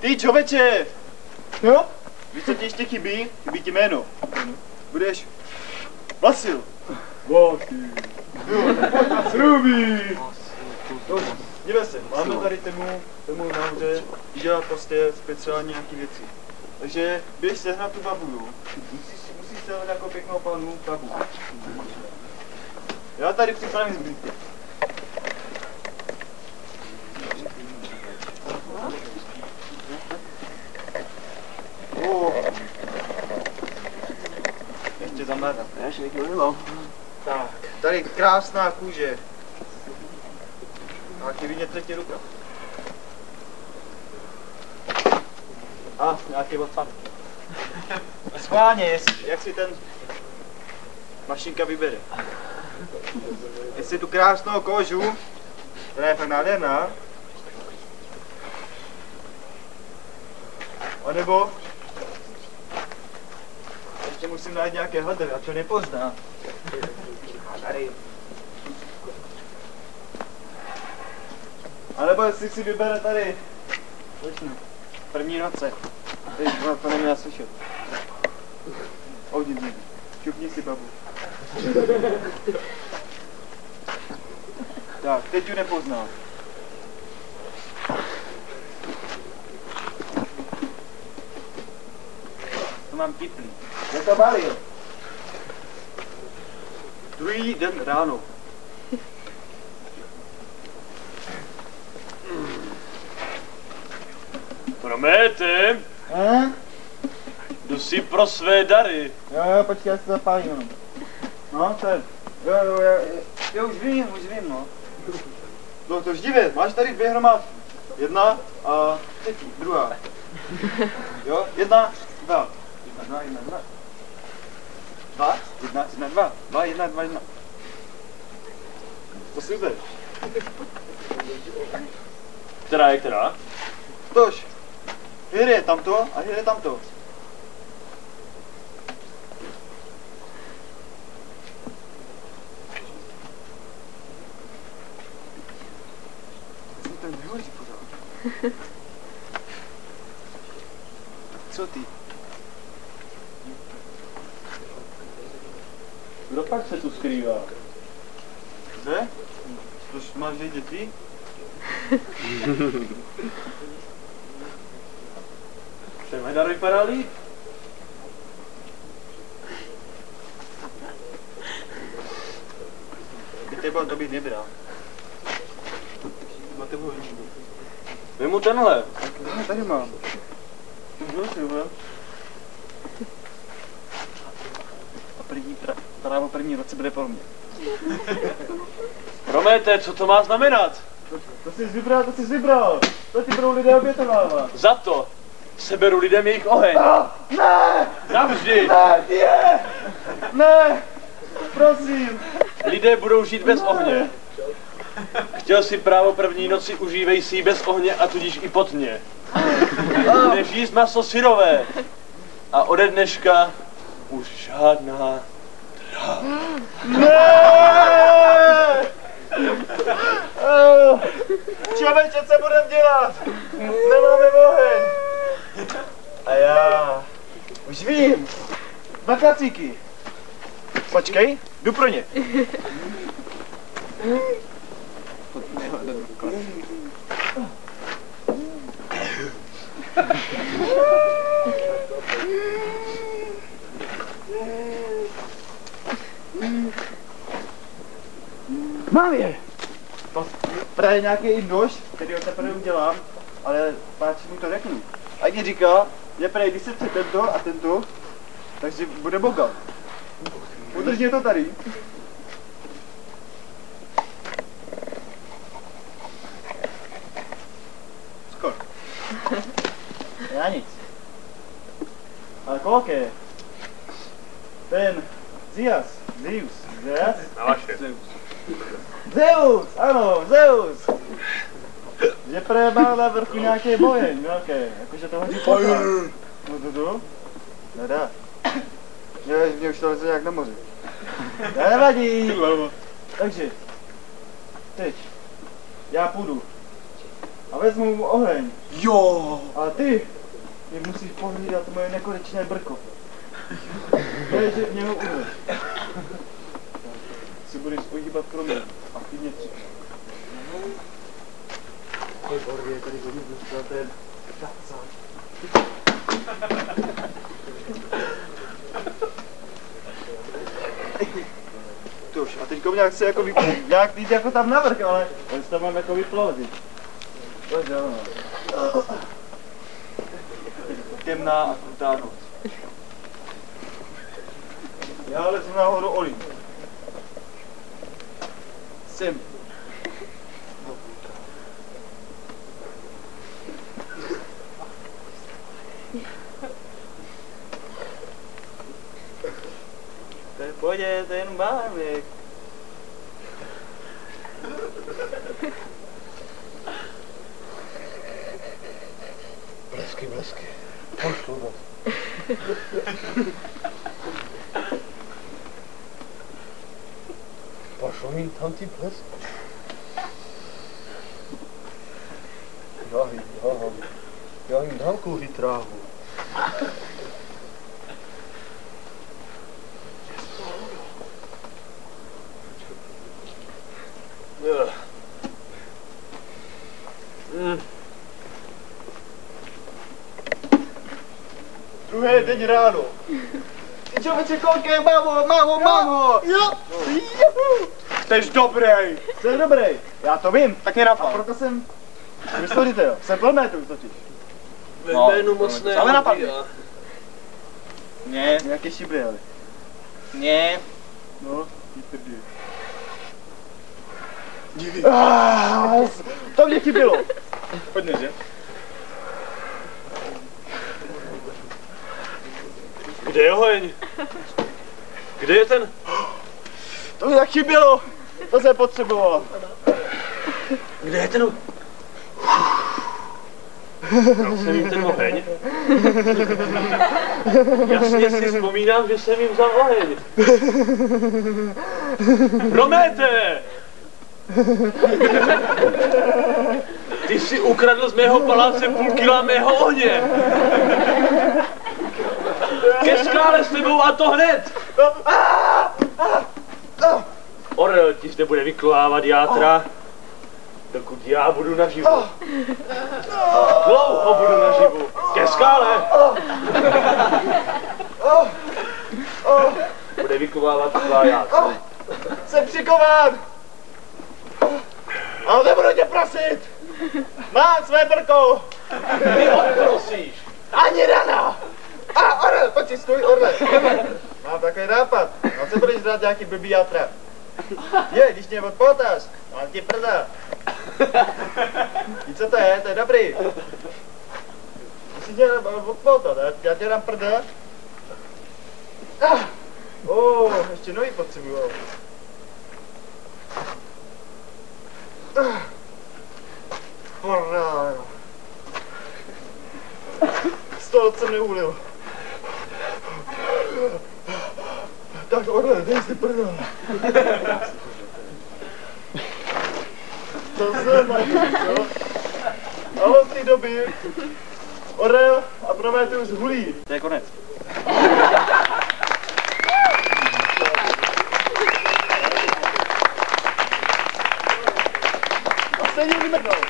Ty člověče! No? Víš, co ti ještě chybí? Chybí ti jméno. Budeš Vasil. Vasil. Srubí. Dívej se, máme tady tomu nahoře dělat prostě speciální nějaký věci. Takže běž sehnat tu babu, jo. Musíš sehnat jako pěknou panu babu. Já tady připravím zbytky. Ještě zamládám. Tak, tady krásná kůže. A chybí mě třetí ruka. A nějaký odpad. Schválně, jak si ten mašinka vybere. Jestli tu krásnou kožu, která je fakt nádherná, anebo ještě musím najít nějaké hadry, a to nepozná. Tady. A nebo jestli si vybere tady. První noce. Teď to neměla slyšet. Oudí mě. Čupni si babu. Tak, teď ji nepozná. To mám tiplý. Je to balil. Druhý den ráno. Prométe? Jdu si pro své dary. Jo, počkej, já si to zapálím jenom. No, to je. Jo, už vím, no. No to ždivě, máš tady dvě hromad. Jedna a třetí, druhá. Jo, jedna, dva. Jedna, dva. Dva, jedna, dva. Dva, jedna. To si ubereš. Která je která? Tož. Hier je tamto a hier je tamto. To mi nehoří pořád. Co ty? Kdo pak se tu skrývá? Ze? Tož máš vědět ty? Ten Hedar vypadá líp. Tebe on to být nebral. Má tebou hodně. Vemu tenhle. No, tady mám. A první roce bude pro mě. Prométe, co to má znamenat? To jsi vybral. To ti budou lidé obětovávat. Za to seberu lidem jejich oheň. Ne! Navždy. Ne! Prosím. Lidé budou žít bez ohně. Chtěl si právo první noci, užívej si ji bez ohně a tudíž i pod mě. Budeš jíst maso syrové. A ode dneška už žádná dráha. Ne! Člověče, co budem dělat? Nemáme oheň. A já už vím. 2 kacíky. Počkej, jdu pro ně. Mám je. Právě nějaký nož, který ho teprve udělám, ale páči mu to řeknu. A mě říká, že právě když se chce tento a tento, takže bude bogat. Udrž mě to tady. Skoro. Já nic. Ale kolik? Ten Zeus. Na vaše. Zeus, ano, Zeus. Že prý má na vrchu nějaké bojeň, nějaké, jakože to hodí poklad. No to? Nedá. Mě už to leze jak na moři. Nevadí. Takže, teď, já půjdu a vezmu mu oheň. Jo. A ty mě musíš pohlídat moje nekonečné brko. Ne, že mě ho umřeš. Si budeš ohýbat kromě a klidně tři. Výborně, tady hodně dostal ten tacák. Tuž, a teďko nějak se jako nějak jít jako tam navrch, ale já se tam mám jako vyplouzit. Takže ano. Temná a krutá noc. Já lezu nahoru Olí. Sem. To je v pohodě, to je jen bárek. Blesky. Pošlu vás. Pošlu mi tam ty blesky. Já jim dám kuří trávu. Druhý den ráno. Ty člověče, koukej, mámo! Jo! Jsi dobrý! Jsem dobrý, já to vím, tak mě napadl. A proto jsem... Vysložíte jo, jsem plné tu totiž. Ve jménu mocné ale napadl. Ne, Nějaké šibry, ale. ne. No, ty prdí. To mě chybělo. Pojďme, že? Kde je oheň? Kde je ten? To mě tak chybělo. To jsem potřeboval. Kde je ten? Dal jsem jim ten oheň. Jasně si vzpomínám, že jsem jim vzal oheň. Prométe! Ty jsi ukradl z mého paláce půl kila mého ohně. Ke skále s tebou a to hned! Orel ti zde bude vyklovávat játra, dokud já budu naživu. Dlouho budu naživu. Ke skále! Bude vyklovávat tvá játra. Jsem přikován. Ale nebudu tě prosit. Mám své brko. Ty odprosíš. Ani rana. Orel, pojď si stůj, Orle. Mám takový nápad. No se budeš dát nějaký blbý játra. Když mě odpoutáš, mám ti prda. Víš, co to je? To je dobrý. Musíš mě odpoutat, já tě dám prda. Ještě nový potřebuju. Z toho jsem neulil. Tak Orle, dej si prda. To se mají, jo? A od té doby Orel a Prometheus hulí. To je konec. A stejně vymrdal.